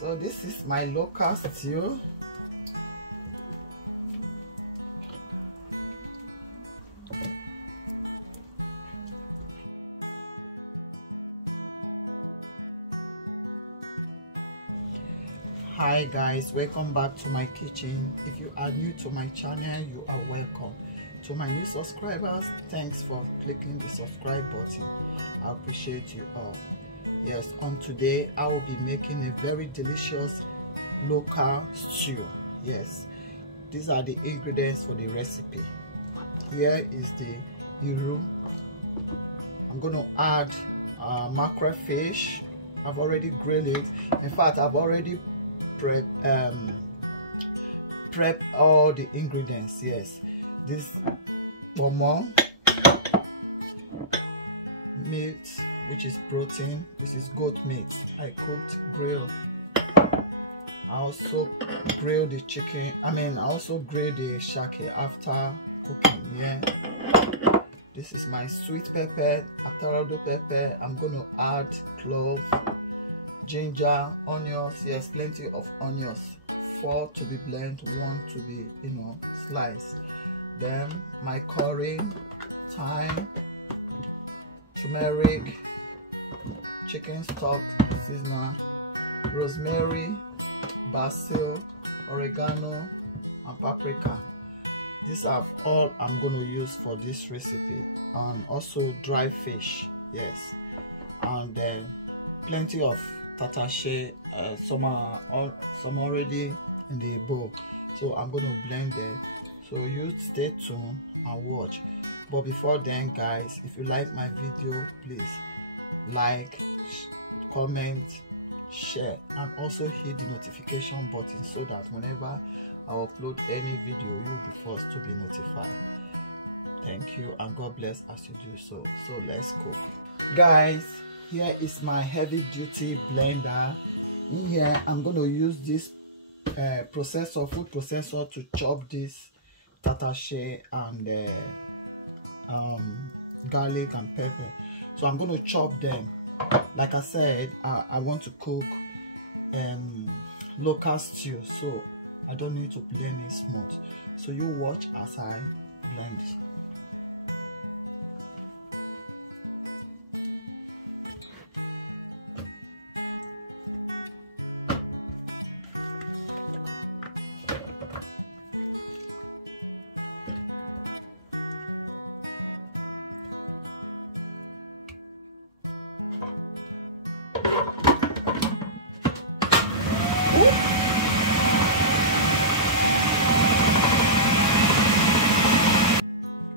So this is my local stew. Hi guys, welcome back to my kitchen. If you are new to my channel, you are welcome. To my new subscribers, thanks for clicking the subscribe button. I appreciate you all. Yes, on today I will be making a very delicious local stew. Yes, these are the ingredients for the recipe. Here is the iru. I'm going to add mackerel fish. I've already grilled it. In fact, I've already prep all the ingredients. Yes, this Pomu meat, which is protein. This is goat meat. I cooked, grilled. I also grilled the chicken. I also grilled the sharky after cooking. Yeah, this is my sweet pepper, atarado pepper. I'm gonna add clove, ginger, onions. Yes, plenty of onions. 4 to be blended, 1 to be sliced. Then my curry, thyme, turmeric, chicken stock, seasoning, rosemary, basil, oregano, and paprika. These are all I'm going to use for this recipe. And also dry fish. Yes, and then plenty of tatashe. Some already in the bowl, so I'm going to blend them. So you stay tuned and watch. But before then guys, if you like my video, please like, comment, share, and also hit the notification button so that whenever I upload any video, you'll be first to be notified. Thank you, and God bless as you do so. So let's cook. Guys, here is my heavy duty blender. In here I'm going to use this food processor to chop this tatashe and garlic and pepper. So I'm going to chop them. Like I said, I want to cook local stew, so I don't need to blend it smooth. So you watch as I blend it.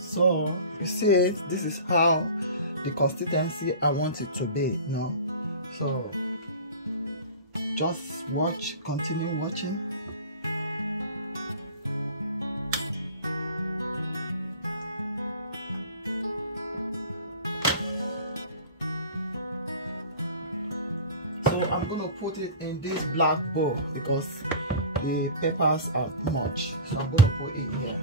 So you see it, this is how the consistency I want it to be, so just watch, continue watching. So I'm gonna put it in this black bowl because the peppers are much, so I'm gonna put it here.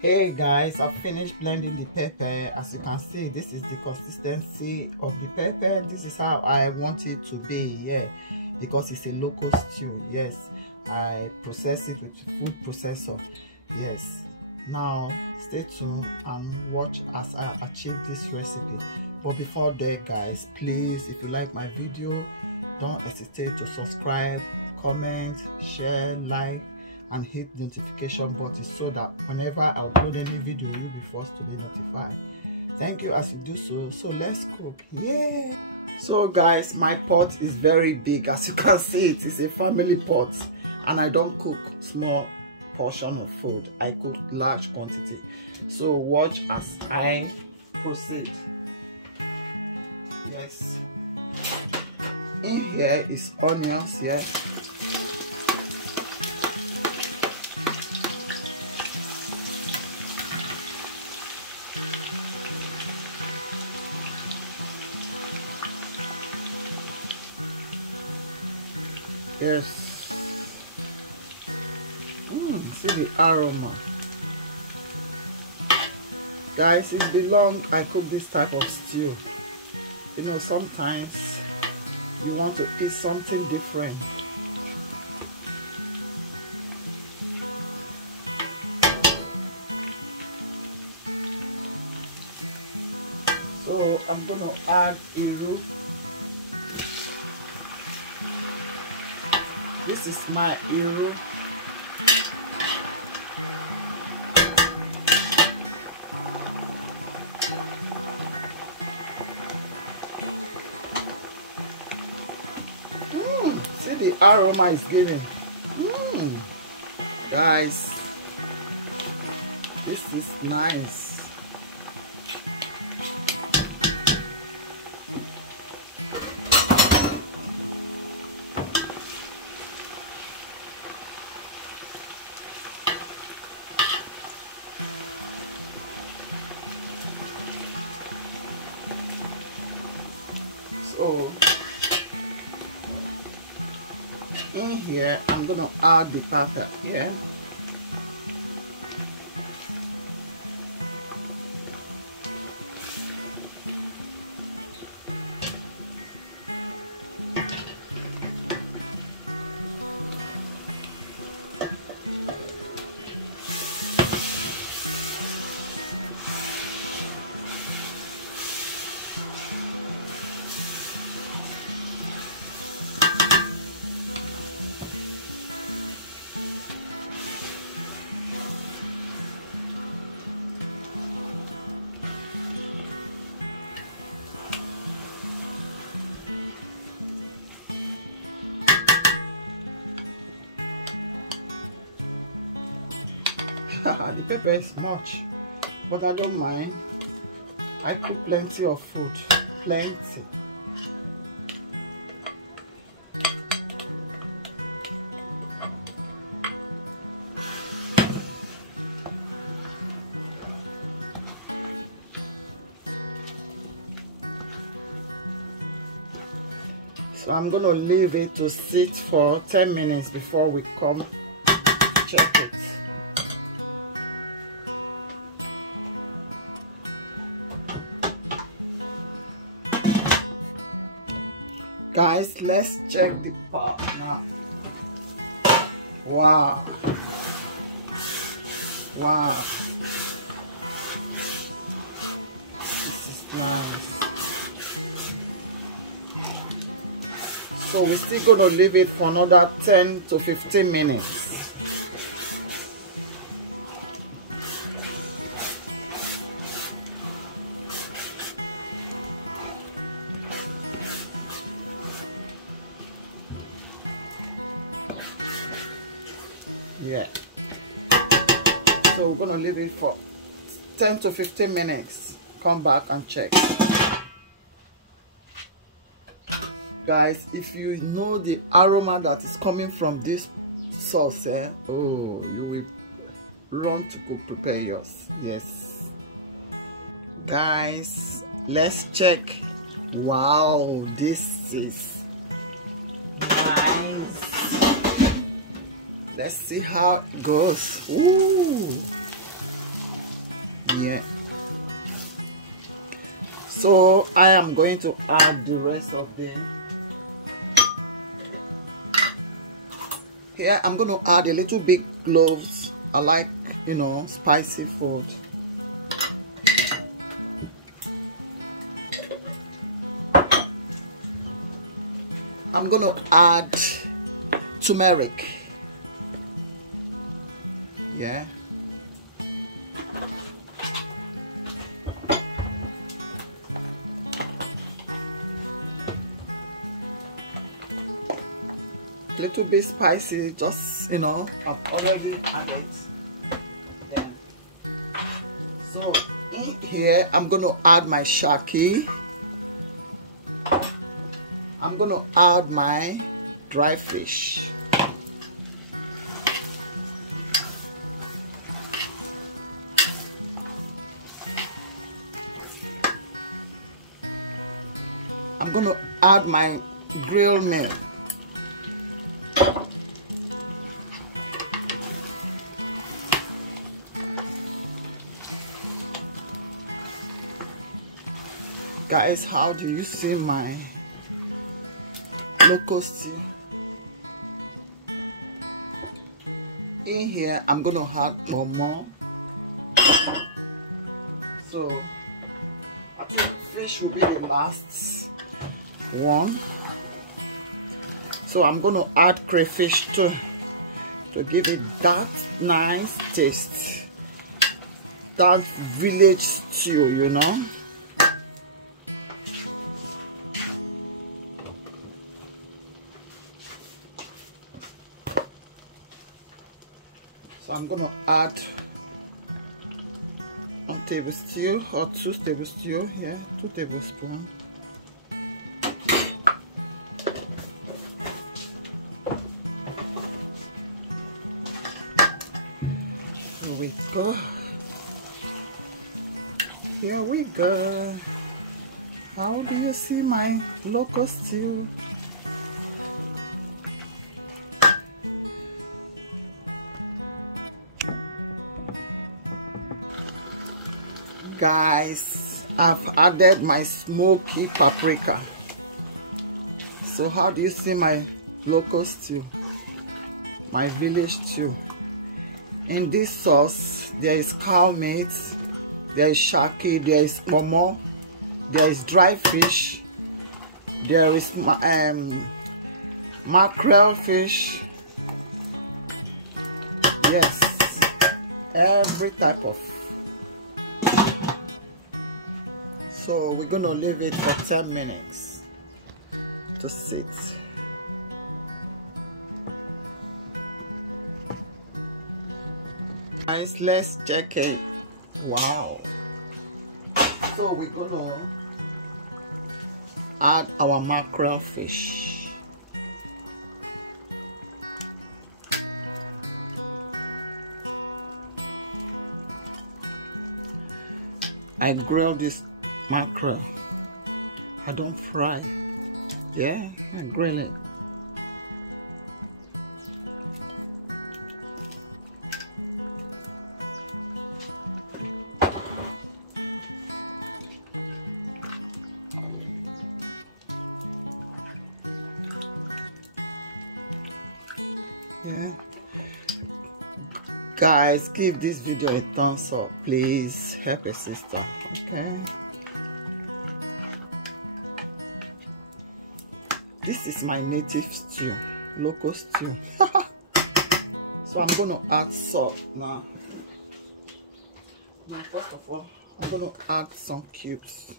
Hey guys, I've finished blending the pepper. As you can see, this is the consistency of the pepper. This is how I want it to be. Yeah, because it's a local stew. Yes, I process it with food processor. Yes, now stay tuned and watch as I achieve this recipe. But before that, guys, please, if you like my video, don't hesitate to subscribe, comment, share, like, and hit the notification button so that whenever I upload any video, you'll be first to be notified. Thank you as you do so. So let's cook. Yeah. So guys, my pot is very big. As you can see, it's a family pot, and I don't cook small portion of food. I cook large quantity. So watch as I proceed. Yes, in here is onions. Yeah, yes. See the aroma, guys. It's been long I cook this type of stew. You know, sometimes you want to eat something different. So I'm gonna add iru. This is my iru. See the aroma is giving. Guys, this is nice. So in here I'm gonna add the pepper. Yeah, the pepper is much, but I don't mind. I cook plenty of food, plenty. So I'm gonna leave it to sit for 10 minutes before we come check it. Guys, let's check the pot now. Wow. Wow. This is nice. So we're still going to leave it for another 10 to 15 minutes. Yeah, so we're gonna leave it for 10 to 15 minutes. Come back and check. Guys, if you know the aroma that is coming from this sauce, oh, you will run to go prepare yours. Yes, guys, let's check. Wow, this is nice. Let's see how it goes. Ooh. Yeah. So I am going to add the rest of the Here I'm going to add a little big cloves. I like, you know, spicy food. I'm going to add turmeric. Yeah. Little bit spicy, just, you know, I've already added them. So in here I'm going to add my sharky. I'm going to add my dry fish. I'm going to add my grilled meat. Guys, how do you see my local stew? In here, I'm going to add more. So, I think fish will be the last one. So, I'm going to add crayfish too, to give it that nice taste. That village stew, you know. So I'm going to add 1 tablespoon or 2 tablespoons, yeah, 2 tablespoons. Here we go. Here we go. How do you see my local stew? Guys, I've added my smoky paprika. So how do you see my local stew? My village stew. In this sauce, there is cow meat, there is sharky, there is pomu, there is dry fish, there is mackerel fish. Yes, every type of. So we're gonna leave it for 10 minutes to sit. Guys, let's check it. Wow. So we're gonna add our mackerel fish. I grill this mackerel. I don't fry. Yeah, I grill it. Yeah. Guys, give this video a thumbs up, please. Help a sister, okay? This is my native stew, local stew. So I'm gonna add salt now. Now, first of all, I'm gonna add some cubes.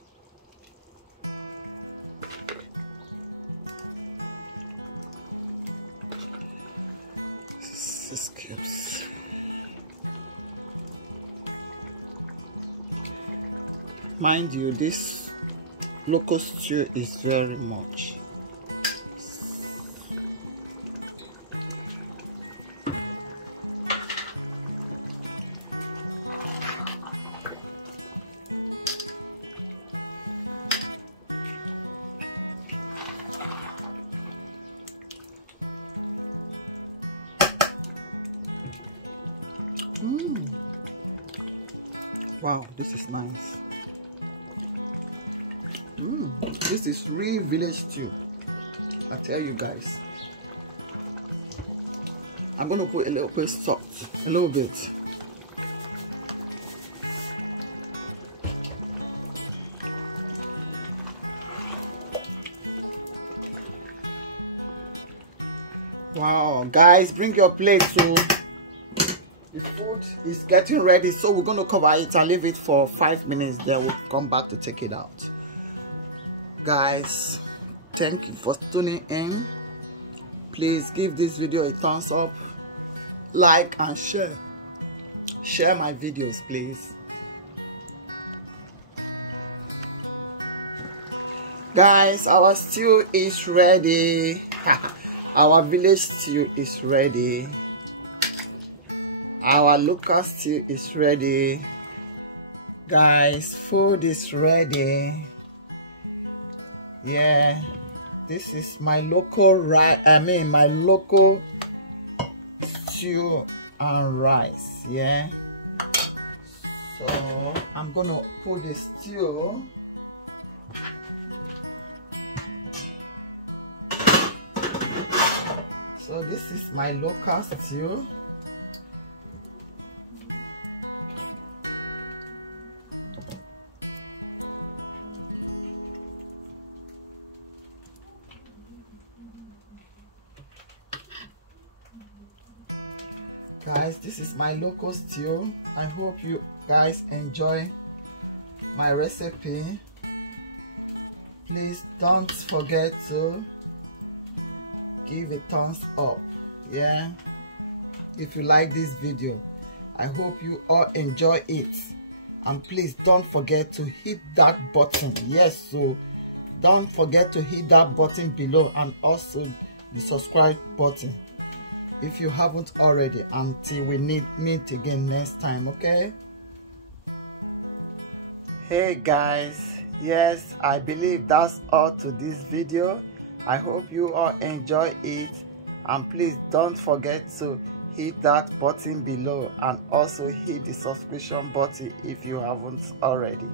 6 cubes. Mind you, this local stew is very much. Wow, this is nice. This is real village stew, I tell you guys. I'm going to put a little bit salt, a little bit. Wow, guys, bring your plate too. The food is getting ready, so we're going to cover it and leave it for 5 minutes. Then we'll come back to take it out. Guys, thank you for tuning in. Please give this video a thumbs up, like and share. Share my videos, please. Guys, our stew is ready. Our village stew is ready. Our local stew is ready. Guys, food is ready. Yeah, this is my local my local stew and rice. Yeah, so I'm gonna put the stew. So this is my local stew. Guys, this is my local stew. I hope you guys enjoy my recipe. Please don't forget to give a thumbs up. Yeah, if you like this video, I hope you all enjoy it, and please don't forget to hit that button. Yes, so don't forget to hit that button below, and also the subscribe button if you haven't already, until we meet again next time. Okay, hey guys, yes, I believe that's all to this video. I hope you all enjoy it, and please don't forget to hit that button below and also hit the subscription button if you haven't already.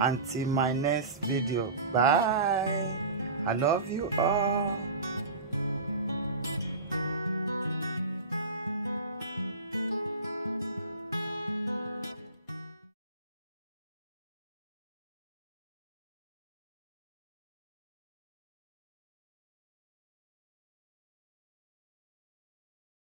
Until my next video, bye. I love you all.